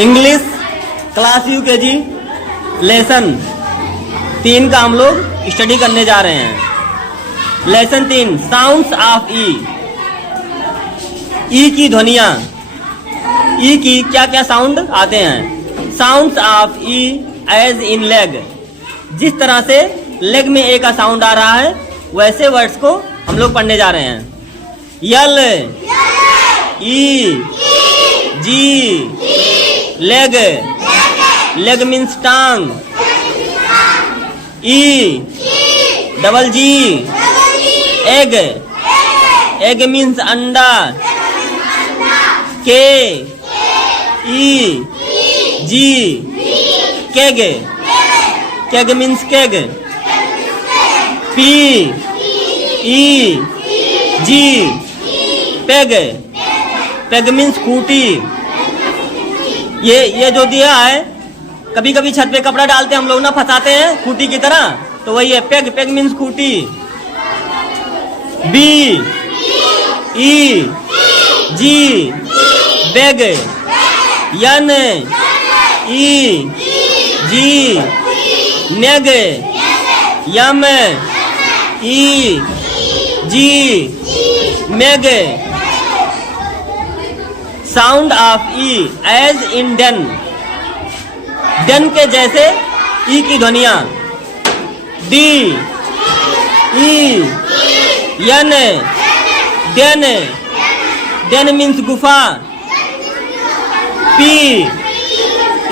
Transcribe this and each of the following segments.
English class UKG lesson 3 का हम लोग स्टडी करने जा रहे हैं। Lesson 3 sounds of E. E की ध्वनियां, ई की क्या क्या साउंड आते हैं। Sounds of E as in leg, जिस तरह से लेग में ए का साउंड आ रहा है वैसे वर्ड्स को हम लोग पढ़ने जा रहे हैं। L, E, G, leg, leg means टांग। E, double G, egg, egg means अंडा। K, E, G, keg, keg means keg. P, E, G, peg, peg means खूंटी। ये जो दिया है, कभी कभी छत पे कपड़ा डालते हैं हम लोग ना, फंसाते हैं खूंटी की तरह, तो वही है पेग। पेग मीन्स खूंटी। B, E, G, beg. N, E, G, neg. M, E, G, meg. Sound of E as in den, den के जैसे ई की ध्वनियां। D, E, N, den, den means गुफा। P,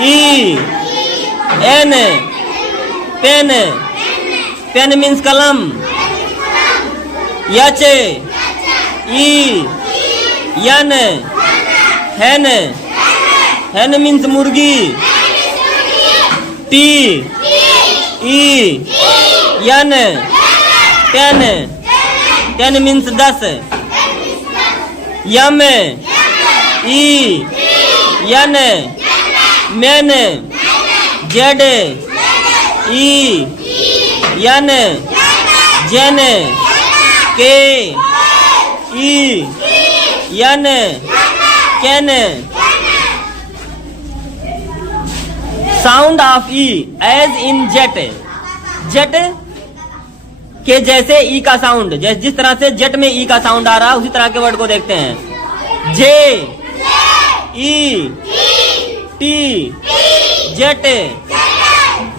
E, N, pen, pen means कलम। H, E, N, hen, hen means मुर्गी। T, E, N, ten, ten means 10। M, E, N, men, Z, E, N, zen, K, E, N, ken. Sound of E as in jet, jet के जैसे ई का sound, जिस तरह से jet में ई का sound आ रहा है उसी तरह के वर्ड को देखते हैं। J, E, T, jet,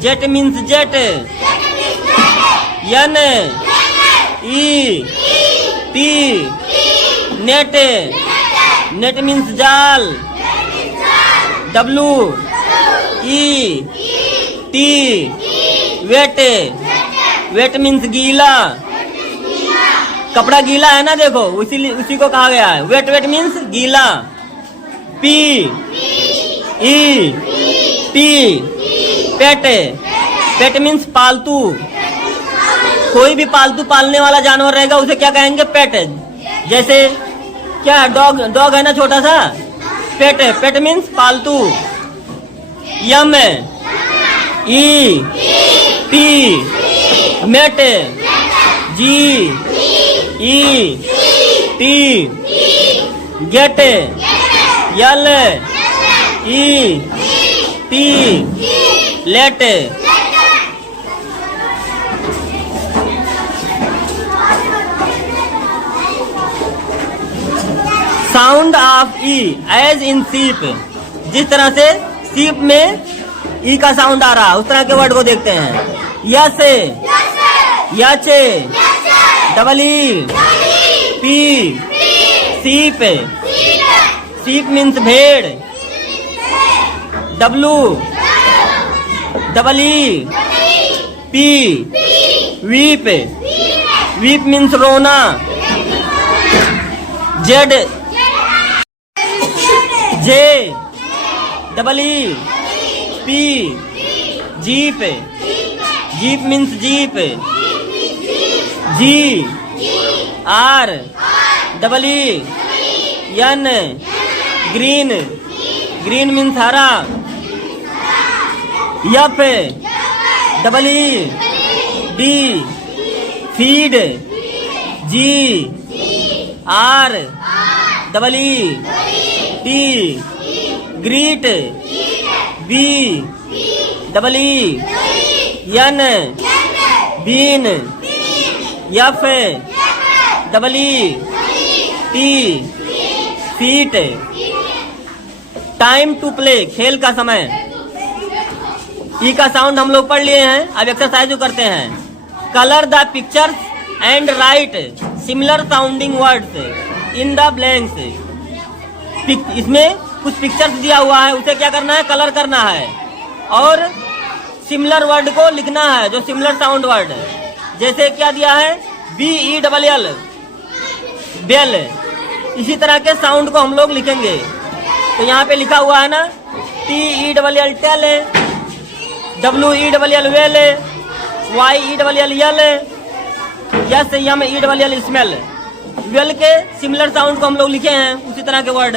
jet means jet. N, E, T, net, net means जाल। W, E, T, wet, wet means गीला। कपड़ा गीला है ना, देखो उसी को कहा गया है वेट। वेट मीन्स गीला। पी, ई, टी, पेट, पेट मीन्स पालतू। कोई भी पालतू पालने वाला जानवर रहेगा उसे क्या कहेंगे, पेट। जैसे क्या डॉग, डॉग है ना छोटा सा, पेट, पेट मीन्स पालतू। M, E, T, met, G, E, T, get, L, E, T, let. Sound of E as in sheep, जिस तरह से सीप में ई का साउंड आ रहा उस तरह के वर्ड को देखते हैं। S, H, double E, P, sheep, sheep means भेड़। W, double E, P, weep, weep means रोना। Z, J, double E, P, jeep, jeep means jeep. G, R, double E, N, green, green means हरा। F, double E, D, feed. G, R, double E, T, greet, B double E N, bean, F double E T, feet. Time to play, खेल का समय। ई का sound हम लोग पढ़ लिए हैं, अब एक्सरसाइज करते हैं। Colour the pictures and right similar sounding words in the blanks. इसमें कुछ पिक्चर्स दिया हुआ है, उसे क्या करना है, कलर करना है और सिमिलर वर्ड को लिखना है, जो सिमिलर साउंड वर्ड है। जैसे क्या दिया है, BELL, बेल। इसी तरह के साउंड को हम लोग लिखेंगे। तो यहाँ पे लिखा हुआ है ना, TELL tell, WELL well, YELL yell, YELL smell. Well के सिमिलर साउंड को हम लोग लिखे हैं, उसी तरह के वर्ड।